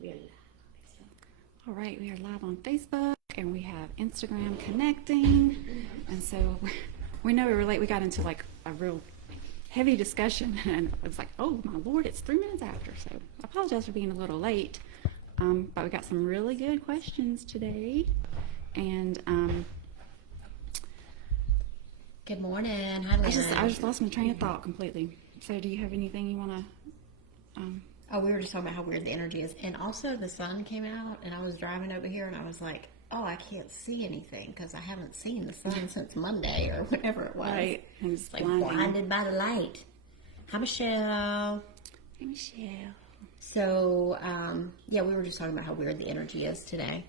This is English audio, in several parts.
We are live. All right, we are live on Facebook and we have Instagram connecting. And so we know we were late. We got into like a real heavy discussion and it was like, oh my Lord, it's 3 minutes after. So I apologize for being a little late. But we got some really good questions today. And Good morning. Hi, Lynn. I just lost my train of thought completely. So do you have anything you want to... We were just talking about how weird the energy is. And also the sun came out and I was driving over here and I was like, oh, I can't see anything because I haven't seen the sun since Monday or whatever it was. Right. And it's like blinding. blinded by the light. Hi, Michelle. Hey, Michelle. So, we were just talking about how weird the energy is today.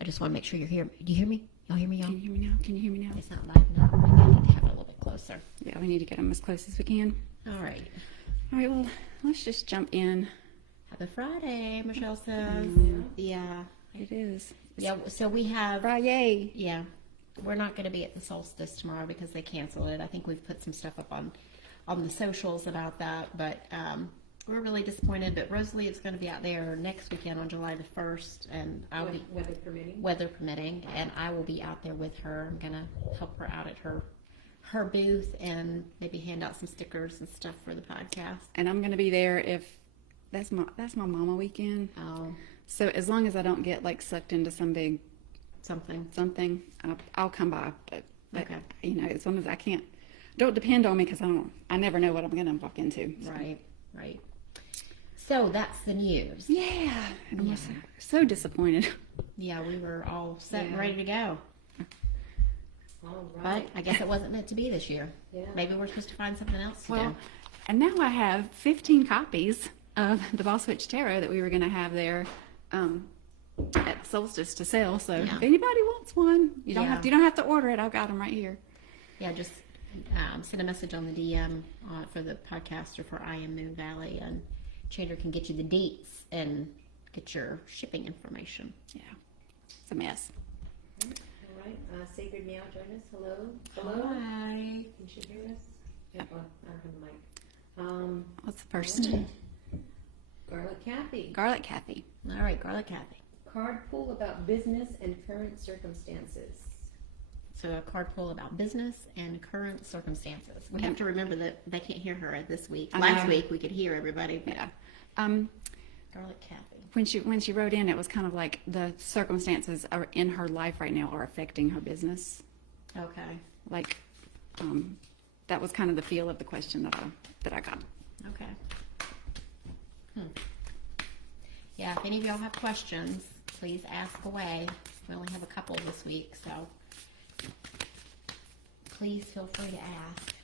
I just want to make sure you're here. Do you hear me? Y'all hear me, y'all? Can you hear me now? Can you hear me now? It's not loud enough. Maybe I need to have it a little bit closer. Yeah, we need to get them as close as we can. All right. All right, well, let's just jump in. Happy Friday, Michelle says. Yeah. It is. Yeah, so we have... Friday. Yeah. We're not going to be at the solstice tomorrow because they canceled it. I think we've put some stuff up on the socials about that, but we're really disappointed. But Rosalie is going to be out there next weekend on July the 1st, and I'll be... Weather permitting, and I will be out there with her. I'm going to help her out at her booth and maybe hand out some stickers and stuff for the podcast. And I'm going to be there if... That's my mama weekend. Oh. So as long as I don't get like sucked into some big something, I'll come by. But Okay. You know, as long as I can't, don't depend on me because I never know what I'm going to walk into. So. Right. So that's the news. Yeah. I'm so disappointed. Yeah, we were all set and ready to go. All right. But I guess it wasn't meant to be this year. Yeah. Maybe we're supposed to find something else to do. Well, and now I have 15 copies of the Boss Witch Tarot that we were going to have there at Solstice to sell. So if anybody wants one, you don't have to order it. I've got them right here. Yeah, just send a message on the DM for the podcast or for I Am Moon Valley, and Chandra can get you the dates and get your shipping information. Yeah, it's a mess. All right. SacredMeow, join us. Hello. Hi. Can she hear us? Yeah, well, I don't have the mic. What's the first? Garlic Kathy. Garlic Kathy. All right, Garlic Kathy. Card pull about business and current circumstances. So a card pull about business and current circumstances. We have to remember that they can't hear her this week. Last week we could hear everybody. But Yeah. Garlic Kathy. When she wrote in, it was kind of like the circumstances are in her life right now are affecting her business. Okay. Like, that was kind of the feel of the question that I got. Okay. Yeah, if any of y'all have questions, please ask away. We only have a couple this week, so please feel free to ask.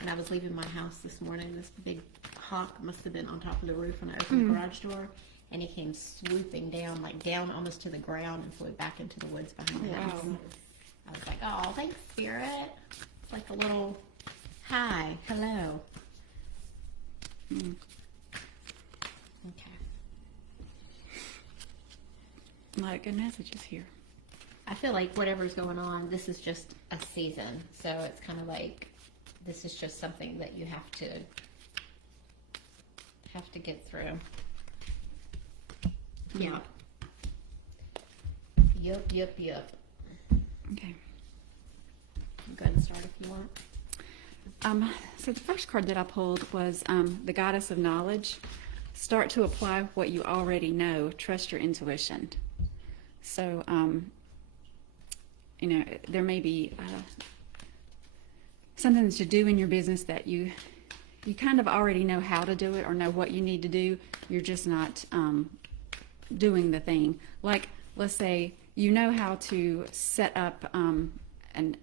And I was leaving my house this morning. This big hawk must have been on top of the roof when I opened the garage door, and he came swooping down, like down almost to the ground, and flew back into the woods behind the house. I was like, oh, thanks, Spirit. It's like a little hi, hello. Okay. A lot of good messages here. I feel like whatever's going on, this is just a season. So it's kind of like, this is just something that you have to get through. Yeah. Yup. Okay. Go ahead and start if you want. So the first card that I pulled was the Goddess of Knowledge. Start to apply what you already know. Trust your intuition. So, you know, there may be something to do in your business that you kind of already know how to do it or know what you need to do. You're just not doing the thing. Like, let's say you know how to set up an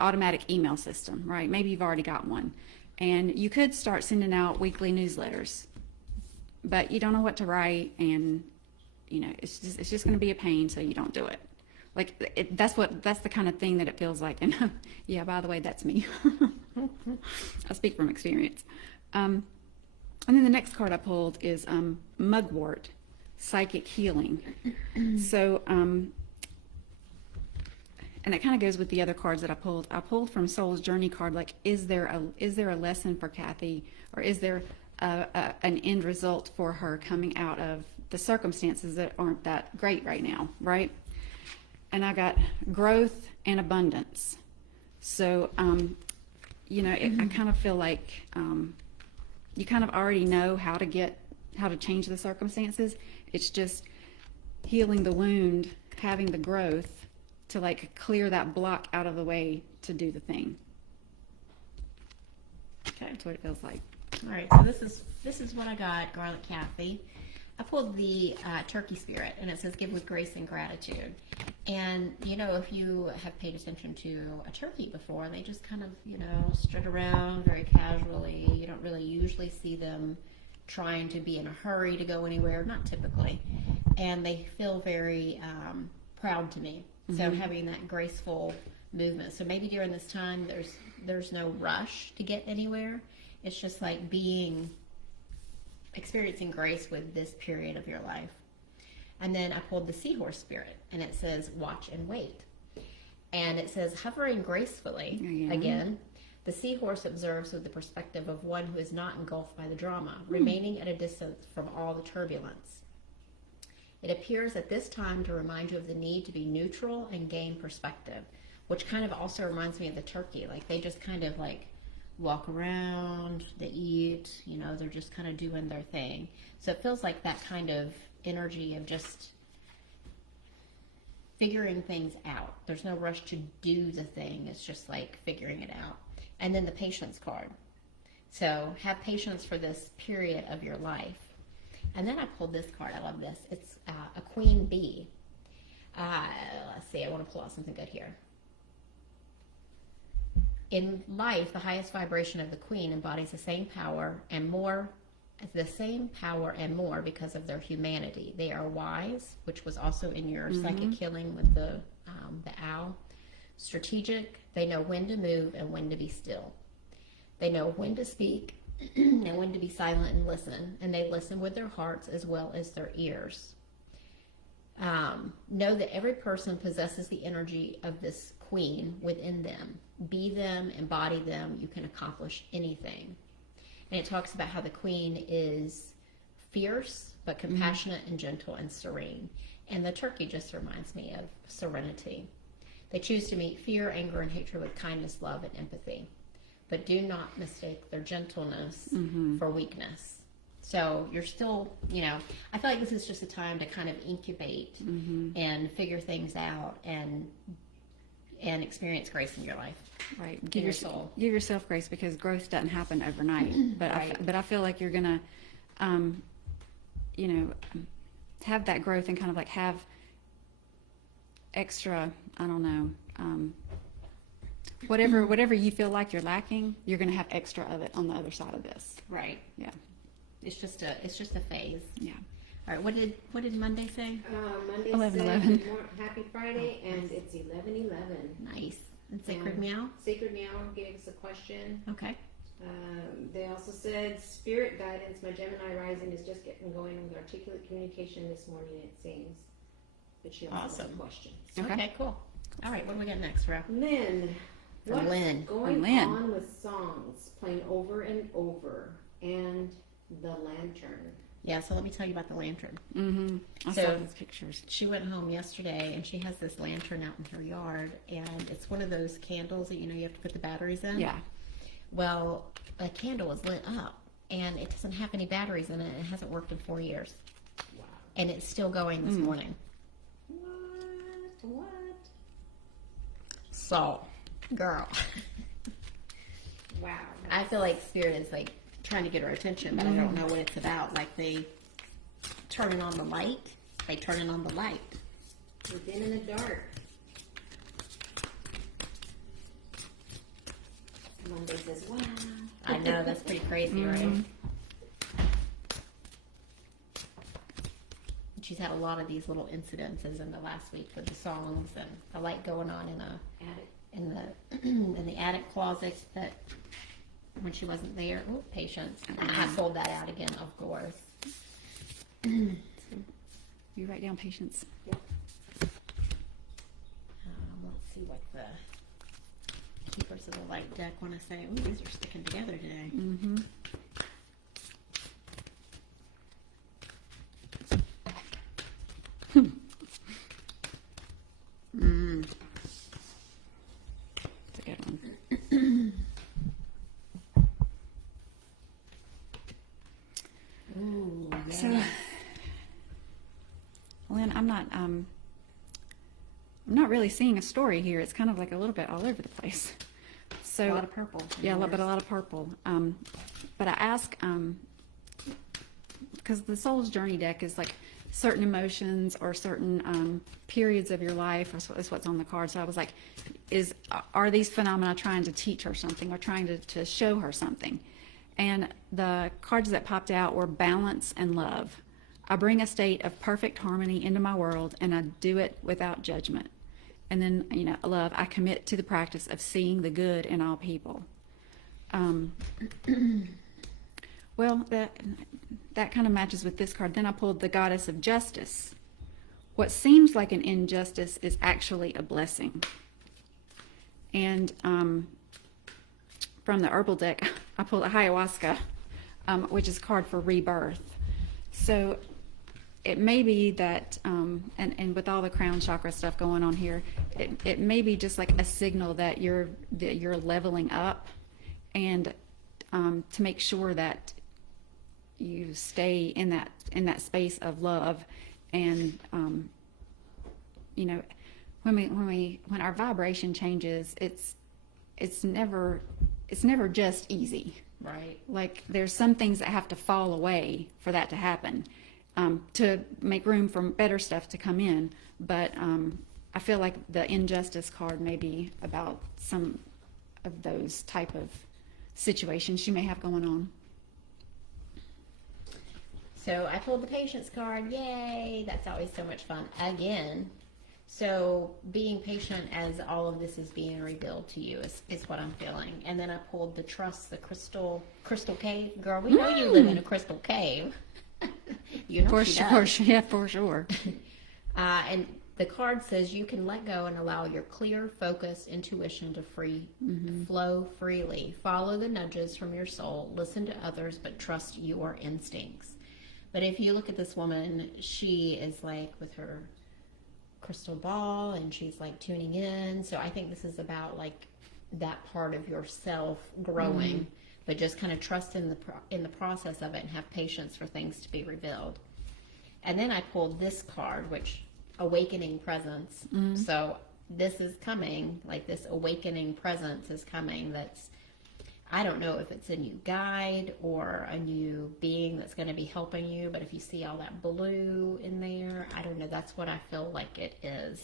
automatic email system, right? Maybe you've already got one. And you could start sending out weekly newsletters, but you don't know what to write, and you know it's just going to be a pain, so you don't do it. Like that's the kind of thing that it feels like. And yeah, by the way, that's me. I speak from experience. And then the next card I pulled is Mugwort, Psychic Healing. So and that kind of goes with the other cards that I pulled. I pulled from Soul's Journey card, like, is there a lesson for Kathy, or is there an end result for her coming out of the circumstances that aren't that great right now, right? And I got growth and abundance. So, you know, I kind of feel like you kind of already know how to change the circumstances. It's just healing the wound, having the growth to like clear that block out of the way to do the thing. Okay. That's what it feels like. All right, so this is what I got, Garlic Kathy. I pulled the turkey spirit, and it says give with grace and gratitude. And, you know, if you have paid attention to a turkey before, they just kind of, you know, strut around very casually. You don't really usually see them trying to be in a hurry to go anywhere, not typically. And they feel very proud to me. So having that graceful movement. So maybe during this time, there's no rush to get anywhere. It's just like experiencing grace with this period of your life. And then I pulled the seahorse spirit, and it says watch and wait. And it says hovering gracefully, again, the seahorse observes with the perspective of one who is not engulfed by the drama, remaining at a distance from all the turbulence. It appears at this time to remind you of the need to be neutral and gain perspective, which kind of also reminds me of the turkey. Like, they just kind of like walk around, they eat, you know, they're just kind of doing their thing. So it feels like that kind of energy of just figuring things out. There's no rush to do the thing. It's just like figuring it out. And then the patience card. So have patience for this period of your life. And then I pulled this card. I love this. It's a queen bee. Let's see. I want to pull out something good here. In life, the highest vibration of the queen embodies the same power and more because of their humanity. They are wise, which was also in your psychic healing with the owl. Strategic. They know when to move and when to be still. They know when to speak and when to be silent and listen. And they listen with their hearts as well as their ears. Know that every person possesses the energy of this queen within them. Be them, embody them, you can accomplish anything. And it talks about how the queen is fierce, but compassionate and gentle and serene. And the turkey just reminds me of serenity. They choose to meet fear, anger, and hatred with kindness, love, and empathy. But do not mistake their gentleness for weakness. So you're still, you know, I feel like this is just a time to kind of incubate and figure things out and experience grace in your life. Right. Give yourself grace, because growth doesn't happen overnight. But Right. I feel like you're gonna, you know, have that growth and kind of like have extra. I don't know. Whatever you feel like you're lacking, you're gonna have extra of it on the other side of this. Right. Yeah. It's just a phase. Yeah. All right. What did Monday say? Monday 11:11. said, happy Friday, and it's 11:11. Nice. And SacredMeow. SacredMeow gave us a question. Okay. They also said, spirit guidance, my Gemini rising is just getting going with articulate communication this morning, it seems. But she also has Awesome. a question. Okay. Cool. All right. What do we got next, Ro? Lynn, From what's Lynn. going Lynn. on with songs playing over and over and the lantern? Yeah. So let me tell you about the lantern. I So- saw those pictures. She went home yesterday and she has this lantern out in her yard, and it's one of those candles that, you know, you have to put the batteries in. Yeah. Well, a candle is lit up and it doesn't have any batteries in it. It hasn't worked in 4 years. Wow. And it's still going this morning. What? So, girl, Wow. I feel like Spirit is like trying to get her attention, but I don't know what it's about. Like, they turning on the light. They turning on the light. Within in the dark. Monday says, wow. I know, that's pretty crazy, right? She's had a lot of these little incidences in the last week with the songs and the light going on in the attic closet that when she wasn't there. Oh, patience. And I pulled that out again, of course. You write down patience. Let's see what the Keepers of the Light deck want to say. Ooh, these are sticking together today. Mm-hmm. It's a good one. Ooh, yeah. So, Lynn, I'm not really seeing a story here. It's kind of like a little bit all over the place. So a lot of purple. yeah, but a lot of purple. But I ask, because the Soul's Journey deck is like certain emotions or certain periods of your life is what's on the card. So I was like, are these phenomena trying to teach her something or trying to show her something? And the cards that popped out were balance and love. I bring a state of perfect harmony into my world, and I do it without judgment. And then, love, I commit to the practice of seeing the good in all people. Well, that kind of matches with this card. Then I pulled the Goddess of Justice. What seems like an injustice is actually a blessing. And from the herbal deck, I pulled a ayahuasca, which is a card for rebirth. So it may be that, and with all the crown chakra stuff going on here, it may be just like a signal that you're leveling up, and to make sure that you stay in that space of love, and when our vibration changes, it's never just easy. Right. Like there's some things that have to fall away for that to happen, to make room for better stuff to come in. But I feel like the injustice card may be about some of those type of situations you may have going on. So I pulled the Patience card. Yay! That's always so much fun. Again. So being patient as all of this is being revealed to you is what I'm feeling. And then I pulled the Trust, the crystal cave. Girl, we know you live in a crystal cave. You know For she sure, does. yeah, for sure. And the card says you can let go and allow your clear, focused intuition to flow freely. Follow the nudges from your soul. Listen to others, but trust your instincts. But if you look at this woman, she is like with her crystal ball, and she's like tuning in. So I think this is about like that part of yourself growing, but just kind of trust in the process of it and have patience for things to be revealed. And then I pulled this card, which awakening presence. So this is coming, like this awakening presence is coming. That's, I don't know if it's a new guide or a new being that's going to be helping you, but if you see all that blue in there, I don't know, that's what I feel like it is.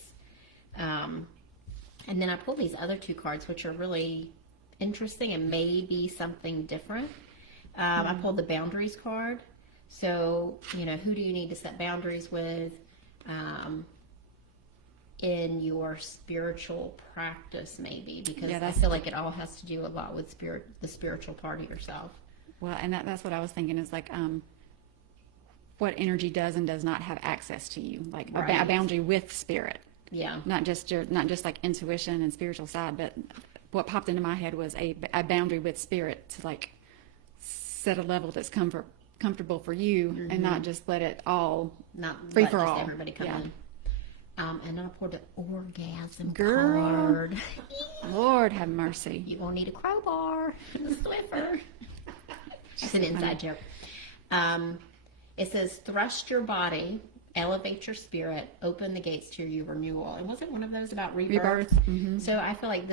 And then I pulled these other two cards, which are really interesting and maybe something different. I pulled the boundaries card. So, who do you need to set boundaries with in your spiritual practice, maybe? Because I feel like it all has to do a lot with the spiritual part of yourself. Well, and that's what I was thinking is like, what energy does and does not have access to you, like a boundary with spirit. Yeah. Not just like intuition and spiritual side, but what popped into my head was a boundary with spirit to like set a level that's comfortable for you, and not just let it all Not free let for just all. everybody come in. And then I poured an orgasm Girl. card. Lord have mercy. You won't need a crowbar, a Swiffer. It's an inside joke. It says, thrust your body, elevate your spirit, open the gates to your renewal. And wasn't one of those about rebirth? Mm-hmm. So I feel like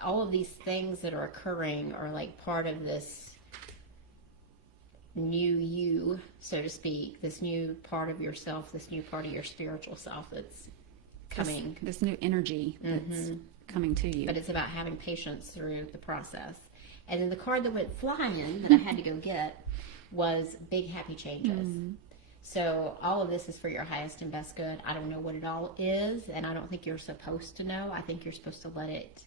all of these things that are occurring are like part of this new you, so to speak, this new part of yourself, this new part of your spiritual self that's coming. This new energy that's coming to you. But it's about having patience through the process. And then the card that went flying that I had to go get was Big Happy Changes. So all of this is for your highest and best good. I don't know what it all is, and I don't think you're supposed to know. I think you're supposed to let it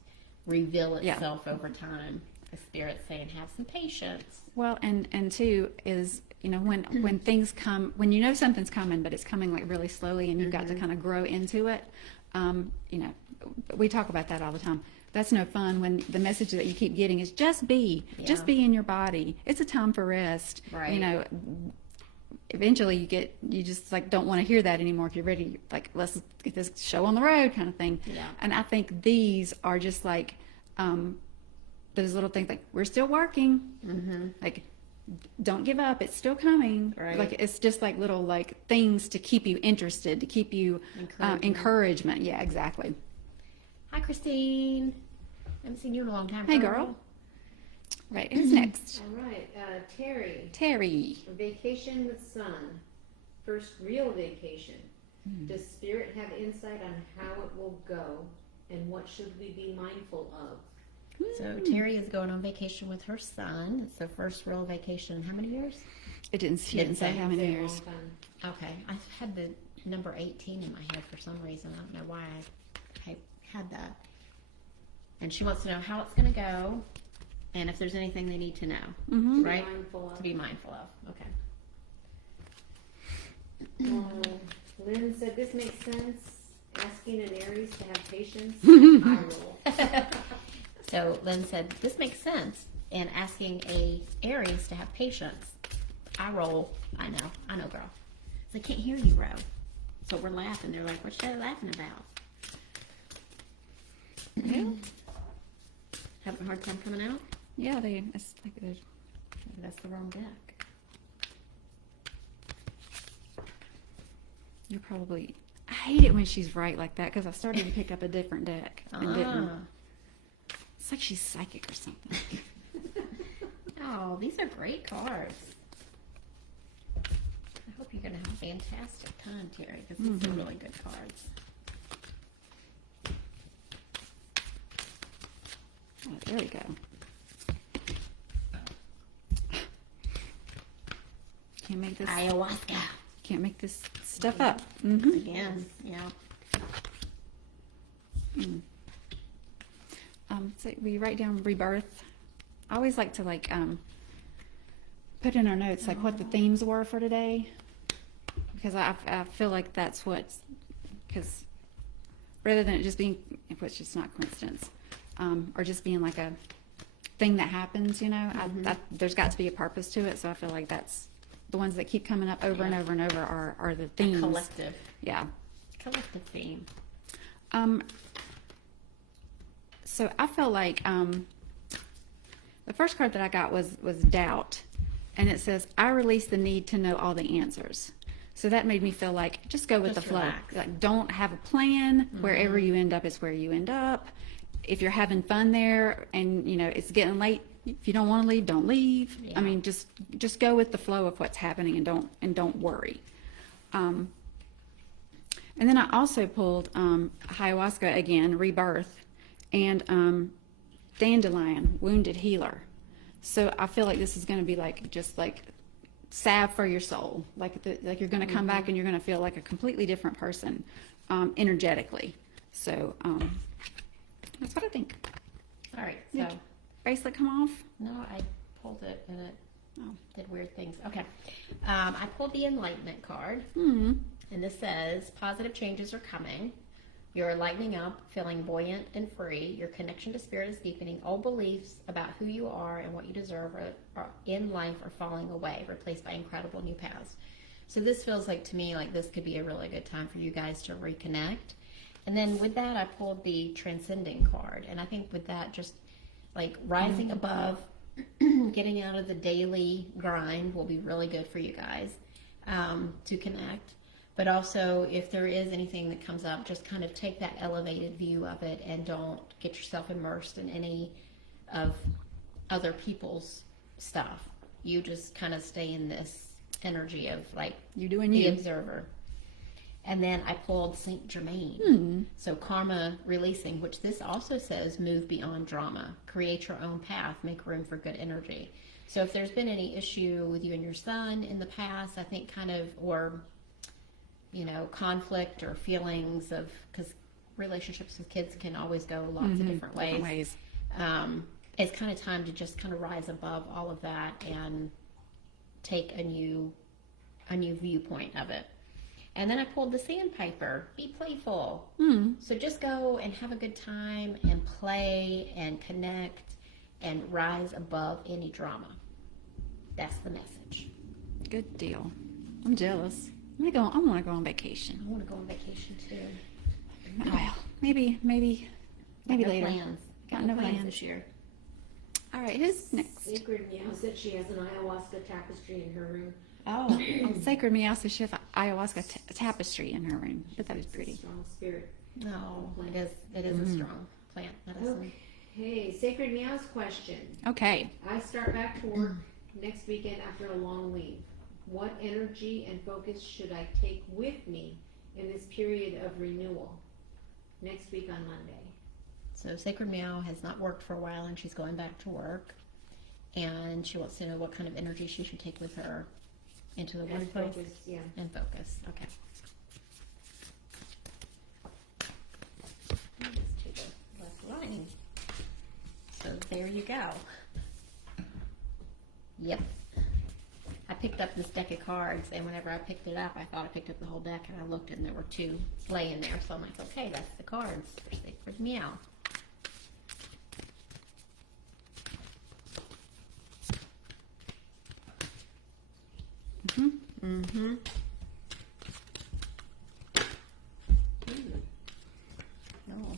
reveal itself over time. The Spirit's saying, have some patience. Well, and two is, when things come, when you know something's coming, but it's coming like really slowly, and you've got to kind of grow into it, we talk about that all the time. That's no fun when the message that you keep getting is just be in your body. It's a time for rest. Right. You know, eventually you just like don't want to hear that anymore. If you're ready, like, let's get this show on the road kind of thing. Yeah. And I think these are just like, those little things like, we're still working. Mm-hmm. Like, don't give up. It's still coming. Right. Like, it's just like little like things to keep you interested, to keep you encouragement. Yeah, exactly. Hi, Christine. I haven't seen you in a long time. Hey, girl. Right. Who's next? All right, Terri. Terry. Vacation with son. First real vacation. Does Spirit have insight on how it will go, and what should we be mindful of? So Terri is going on vacation with her son. It's their first real vacation in how many years? She didn't say how many years. Okay. I had the number 18 in my head for some reason. I don't know why I had that. And she wants to know how it's going to go and if there's anything they need to know. Mm-hmm. Right? To be mindful of. Okay. Lynn said this makes sense. Asking an Aries to have patience. I roll. So Lynn said, this makes sense. And asking a Aries to have patience. I roll. I know, girl. So I can't hear you, Ro. So we're laughing. They're like, what's she laughing about? Yeah. Having a hard time coming out? Yeah, it's like Maybe that's the wrong deck. you're probably. I hate it when she's right like that because I started to pick up a different deck and didn't. It's like she's psychic or something. Oh, these are great cards. I hope you're going to have a fantastic time, Terri, because these are really good cards. Oh, there we go. Can't make this. Ayahuasca. Can't make this stuff up. Mm-hmm. Again, yeah. So we write down rebirth. I always like to put in our notes like what the themes were for today, because I feel like that's because rather than it just being, which is not coincidence, or just being like a thing that happens, there's got to be a purpose to it. So I feel like that's the ones that keep coming up over and over and over are the themes. Collective. Yeah. Collective theme. So I felt like the first card that I got was doubt, and it says, I release the need to know all the answers. So that made me feel like just go with the flow. Relax. Like, don't have a plan. Wherever you end up is where you end up. If you're having fun there and it's getting late, if you don't want to leave, don't leave. Yeah. I mean, just go with the flow of what's happening and don't worry. And then I also pulled ayahuasca again, rebirth, and dandelion, wounded healer. So I feel like this is going to be just like salve for your soul. Like you're going to come back and you're going to feel like a completely different person, energetically. So that's what I think. All right, so. Bracelet come off? No, I pulled it and it did weird things. Okay. I pulled the Enlightenment card. Mm-hmm. And this says, positive changes are coming. You're lightening up, feeling buoyant and free. Your connection to spirit is deepening. Old beliefs about who you are and what you deserve are in life are falling away, replaced by incredible new paths. So this feels like, to me, like this could be a really good time for you guys to reconnect. And then with that, I pulled the Transcending card. And I think with that, just like rising above, getting out of the daily grind will be really good for you guys to connect. But also, if there is anything that comes up, just kind of take that elevated view of it and don't get yourself immersed in any of other people's stuff. You just kind of stay in this energy of like you doing the you. observer. And then I pulled Saint Germain. So karma releasing, which this also says move beyond drama, create your own path, make room for good energy. So if there's been any issue with you and your son in the past, I think or conflict or feelings of, because relationships with kids can always go lots of different ways. It's kind of time to just kind of rise above all of that and take a new viewpoint of it. And then I pulled the sandpiper. Be playful. So just go and have a good time and play and connect and rise above any drama. That's the message. Good deal. I'm jealous. I want to go on vacation. I want to go on vacation too. Well, maybe No later. plans. Got No no plans plans. this year. All right, who's next? SacredMeow said she has an ayahuasca tapestry in her room. Oh, SacredMeow says she has ayahuasca tapestry in her room. But that is pretty. Strong spirit. no, it is a strong plant medicine. Okay, SacredMeow's question. Okay. I start back to work next weekend after a long leave. What energy and focus should I take with me in this period of renewal? Next week on Monday. So Sacred Meow has not worked for a while and she's going back to work. And she wants to know what kind of energy she should take with her into the And workplace. focus, yeah. And focus. Okay. Let's take a left line. So there you go. Yep. I picked up this deck of cards, and whenever I picked it up, I thought I picked up the whole deck, and I looked, and there were 2 laying there. So I'm like, okay, that's the cards for Sacred Meow. Mm-hmm. Oh.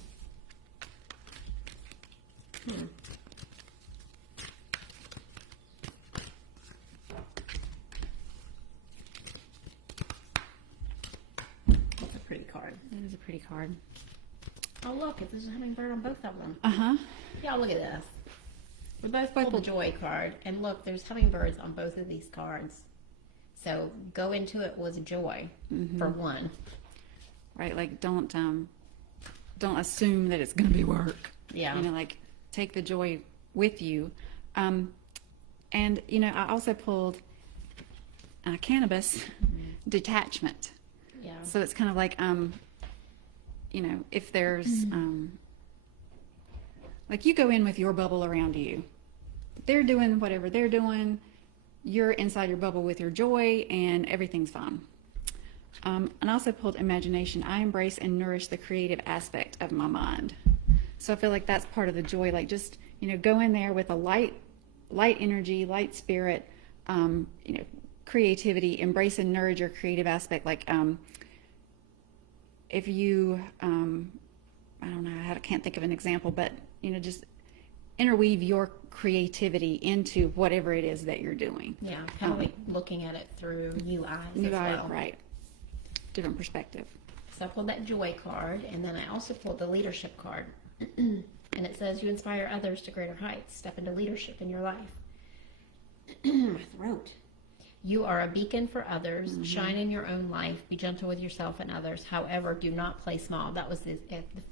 That's a pretty card. That is a pretty card. Oh, look, there's a hummingbird on both of them. Uh-huh. Yeah, look at this. We both pulled the joy card, and look, there's hummingbirds on both of these cards. So go into it with joy, for one. Right, like don't assume that it's going to be work. Yeah. You know, like take the joy with you. And you know, I also pulled cannabis detachment. Yeah. So it's kind of like you know, if there's like you go in with your bubble around you. They're doing whatever they're doing. You're inside your bubble with your joy, and everything's fine. And I also pulled imagination. I embrace and nourish the creative aspect of my mind. So I feel like that's part of the joy. Like just, you know, go in there with a light energy, light spirit, you know, creativity, embrace and nourish your creative aspect. Like if you, I don't know, I can't think of an example, but, you know, just interweave your creativity into whatever it is that you're doing. Yeah, kind of like looking at it through new eyes New as eye, well. right. Different perspective. So I pulled that joy card, and then I also pulled the leadership card. And it says, you inspire others to greater heights. Step into leadership in your life. My throat. You are a beacon for others. Shine in your own life. Be gentle with yourself and others. However, do not play small. That was the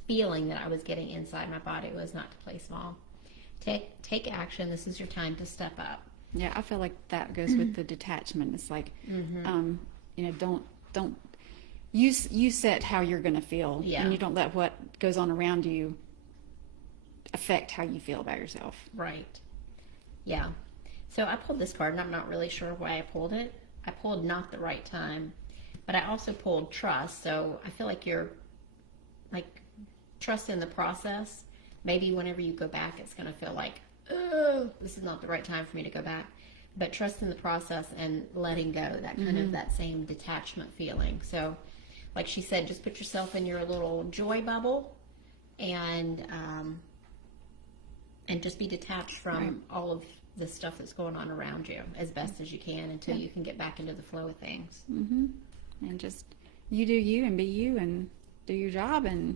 feeling that I was getting inside my body, was not to play small. Take action. This is your time to step up. Yeah, I feel like that goes with the detachment. It's like, you know, don't you set how you're going to feel, Yeah. and you don't let what goes on around you affect how you feel about yourself. Right. Yeah. So I pulled this card, and I'm not really sure why I pulled it. I pulled not the right time, but I also pulled trust. So I feel like you're like trust in the process. Maybe whenever you go back, it's going to feel like, oh, this is not the right time for me to go back. But trust in the process and letting go, that kind of that same detachment feeling. So like she said, just put yourself in your little joy bubble and just be detached from all of the stuff that's going on around you as best as you can until you can get back into the flow of things. And just you do you and be you and do your job, and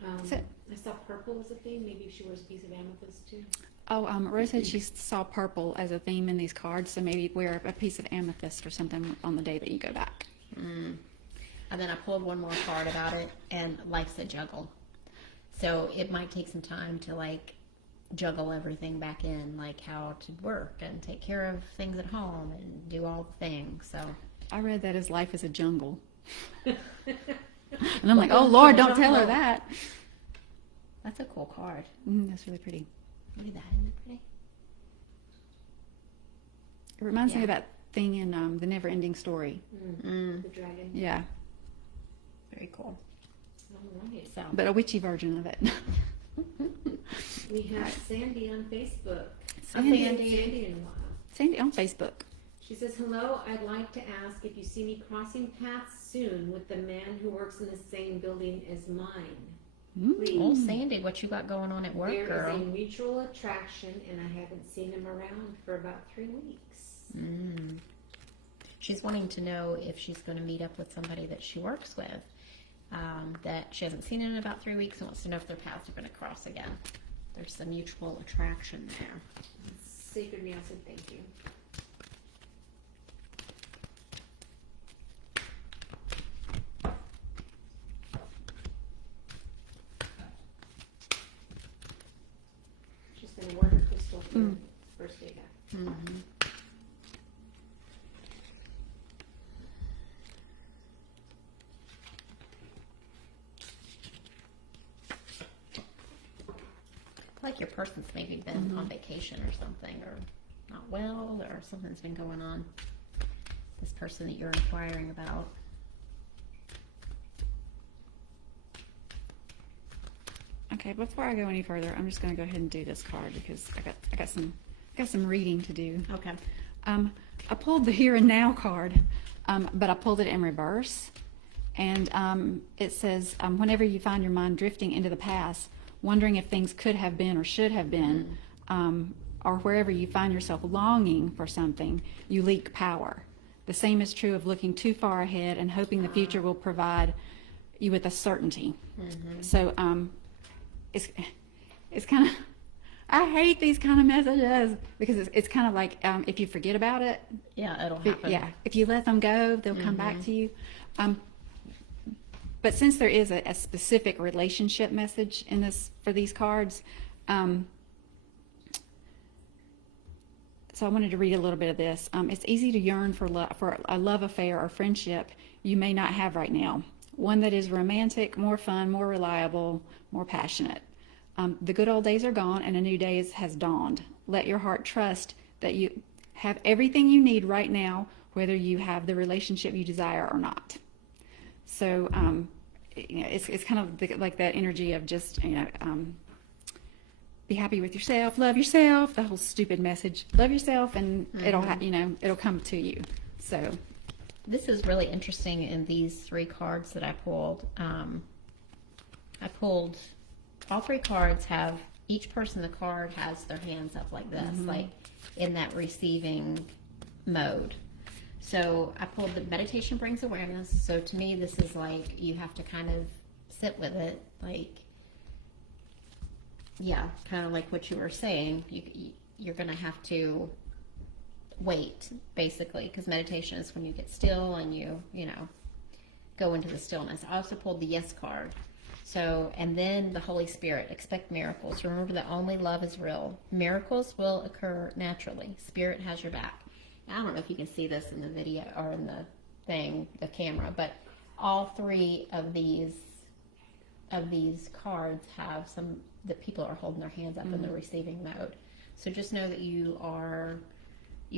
that's it. I saw purple as a theme. Maybe she wears a piece of amethyst too. Oh, Rose said she saw purple as a theme in these cards, so maybe wear a piece of amethyst or something on the day that you go back. And then I pulled one more card about it, and life's a juggle. So it might take some time to like juggle everything back in, like how to work and take care of things at home and do all the things. So I read that as life is a jungle. And I'm like, oh Lord, don't tell her that. that's a cool card. That's really pretty. Look at that, isn't it pretty? It reminds me Yeah. of thing in the Never Ending Story. The dragon. Yeah, Very cool. All right. So, but a witchy version of it. We have Sandy on Facebook. Sandy. Sandy in a while. Sandy on Facebook. She says, hello, I'd like to ask if you see me crossing paths soon with the man who works in the same building as mine. Please. oh, Sandy, what you got going on at work, There is girl? a mutual attraction, and I haven't seen him around for about 3 weeks. She's wanting to know if she's going to meet up with somebody that she works with, that she hasn't seen in about 3 weeks, and wants to know if their paths are going to cross again. There's a mutual attraction there. SacredMeow said thank you. She's going to work her crystal for the first day back. Like your person's maybe been on vacation or something, or not well, or something's been going on. This person that you're inquiring about. Okay, before I go any further, I'm just going to go ahead and do this card because I got some reading to do. Okay. I pulled the Here and Now card, but I pulled it in reverse, and it says, whenever you find your mind drifting into the past, wondering if things could have been or should have been, or wherever you find yourself longing for something, you leak power. The same is true of looking too far ahead and hoping the future will provide you with a certainty. So it's kind of, I hate these kind of messages because it's kind of like if you forget about it, Yeah, it'll happen. yeah, if you let them go, they'll come back to you. But since there is a specific relationship message in this for these cards, so I wanted to read a little bit of this. It's easy to yearn for a love affair or friendship you may not have right now. One that is romantic, more fun, more reliable, more passionate. The good old days are gone and a new day has dawned. Let your heart trust that you have everything you need right now, whether you have the relationship you desire or not. So, it's kind of like that energy of just, be happy with yourself, love yourself, the whole stupid message, love yourself, and it'll come to you. So, This is really interesting in these 3 cards that I pulled. I pulled all 3 cards have, each person in the card has their hands up like this, like in that receiving mode. So I pulled the meditation brings awareness. So to me, this is like you have to kind of sit with it, like, yeah, kind of like what you were saying. You're going to have to wait, basically, because meditation is when you get still and you go into the stillness. I also pulled the Yes card. So, and then the Holy Spirit, expect miracles. Remember that only love is real. Miracles will occur naturally. Spirit has your back. I don't know if you can see this in the video or in the thing, the camera, but all 3 of these cards have the people are holding their hands up in the receiving mode. So just know that you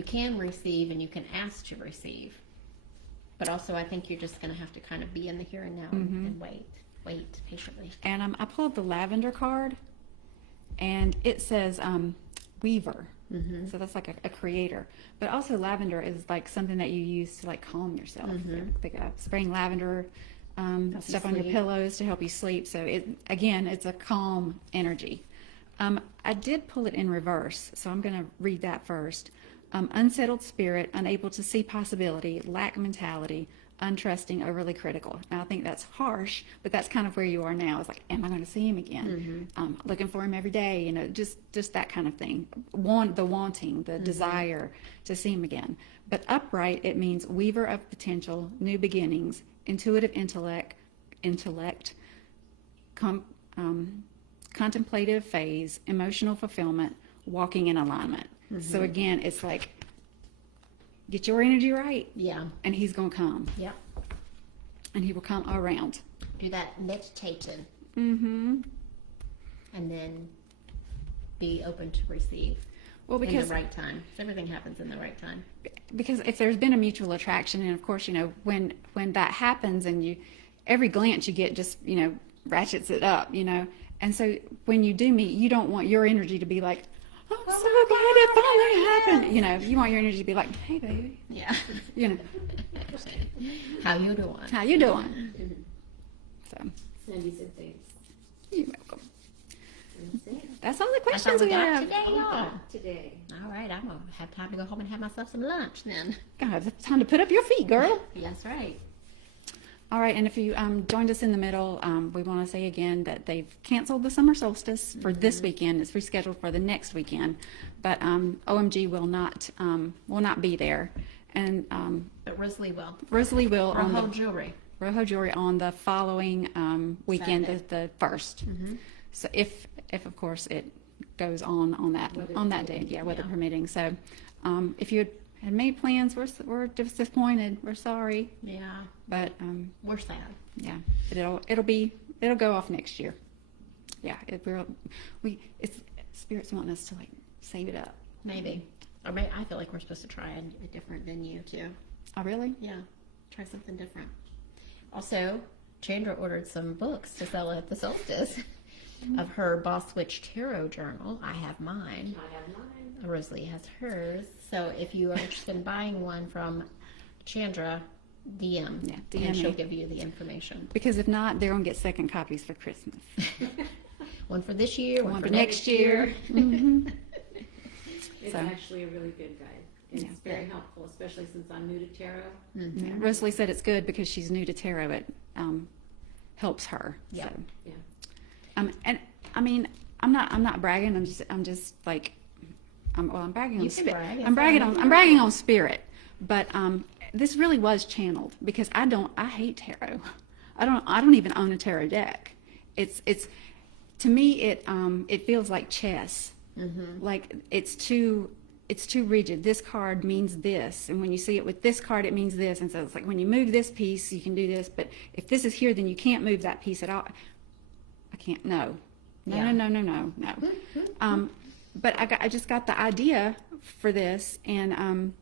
can receive and you can ask to receive. But also I think you're just going to have to kind of be in the here and now and wait patiently. and I pulled the lavender card, and it says weaver. So that's like a creator. But also lavender is like something that you use to like calm yourself. Like spraying lavender stuff on your pillows to help you sleep. So it's a calm energy. I did pull it in reverse, so I'm going to read that first. Unsettled spirit, unable to see possibility, lack mentality, untrusting, overly critical. Now I think that's harsh, but that's kind of where you are now. It's like, am I going to see him again? Looking for him every day, just that kind of thing. The wanting, the desire to see him again. But upright, it means weaver of potential, new beginnings, intuitive intellect, contemplative phase, emotional fulfillment, walking in alignment. So again, it's like, get your energy right. Yeah. And he's going to come. Yeah. And he will come around. Do that meditating. Mm-hmm. And then be open to receive. Well, in because the right time. Everything happens in the right time. because if there's been a mutual attraction, and of course, you know, when that happens, and every glance you get just, you know, ratchets it up, you know, and so when you do meet, you don't want your energy to be like, I'm so glad it finally happened. You know, you want your energy to be like, hey, baby, Yeah. you know, How you doing? how you doing? So, Send you some things. you're welcome. That's it. That's all the That's all questions we we got have. today, y'all. Today. All right, I'm going to have time to go home and have myself some lunch then. God, it's time to put up your feet, girl. That's right. All right, and if you joined us in the middle, we want to say again that they've canceled the summer solstice for this weekend. It's rescheduled for the next weekend, but OMG will not be there, and But Rosalie will. Rosalie will Her on whole the jewelry. Rojo Jewelry on the following weekend, Saturday. the first. So if of course it goes on that day, yeah, weather Yeah. permitting. So if you had made plans, we're disappointed. We're sorry, Yeah. but We're sad. yeah, but it'll go off next year. Yeah, it's spirits wanting us to like save it up. Maybe. Or maybe I feel like we're supposed to try a different venue too. Oh, really? Yeah. Try something different. Also, Chandra ordered some books to sell at the solstice of her Boss Witch Tarot journal. I have mine. I have mine. Rosalie has hers. So if you are interested in buying one from Chandra, DM. Yeah, And DM she'll me. give you the information. Because if not, they're gonna get second copies for Christmas. One for this year, one, One for for next year. It's So. actually a really good guide. It's Yeah. very helpful, especially since I'm new to tarot. Yeah, Rosalie said it's good because she's new to tarot. It helps her. Yeah. So. Yeah. And I mean, I'm not bragging. I'm just like, I'm bragging You on can brag. I'm bragging on I'm bragging on spirit. But this really was channeled because I hate tarot. I don't even own a tarot deck. It's to me it feels like chess. Like it's too rigid. This card means this, and when you see it with this card, it means this. And so it's like when you move this piece, you can do this, but if this is here, then you can't move that piece at all. I can't. No. But I just got the idea for this, and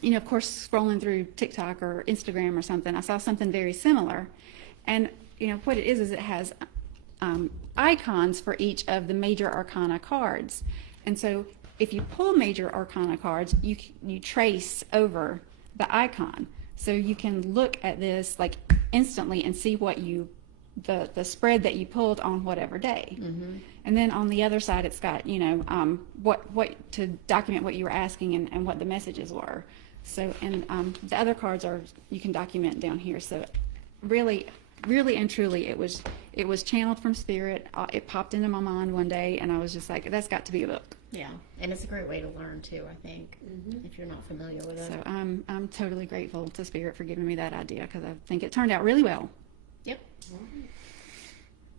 you know, of course, scrolling through TikTok or Instagram or something, I saw something very similar, and you know what it is it has icons for each of the major arcana cards, and so if you pull major arcana cards, you trace over the icon, so you can look at this like instantly and see what the spread that you pulled on whatever day. And then on the other side, it's got, you know, what to document what you were asking and what the messages were. So, and the other cards you can document down here. So really and truly, it was channeled from spirit. It popped into my mind one day, and I was just like, that's got to be a book. Yeah, and it's a great way to learn too, I think, if you're not familiar with it. So I'm totally grateful to spirit for giving me that idea, because I think it turned out really well. Yep.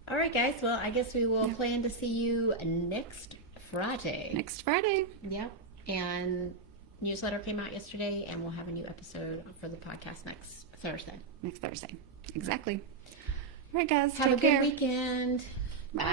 All right, guys. Well, I guess we will plan to see you next Friday. Next Friday. Yep. And newsletter came out yesterday, and we'll have a new episode for the podcast next Thursday. Next Thursday. Exactly. All right, guys. Have take a good care. weekend. Bye.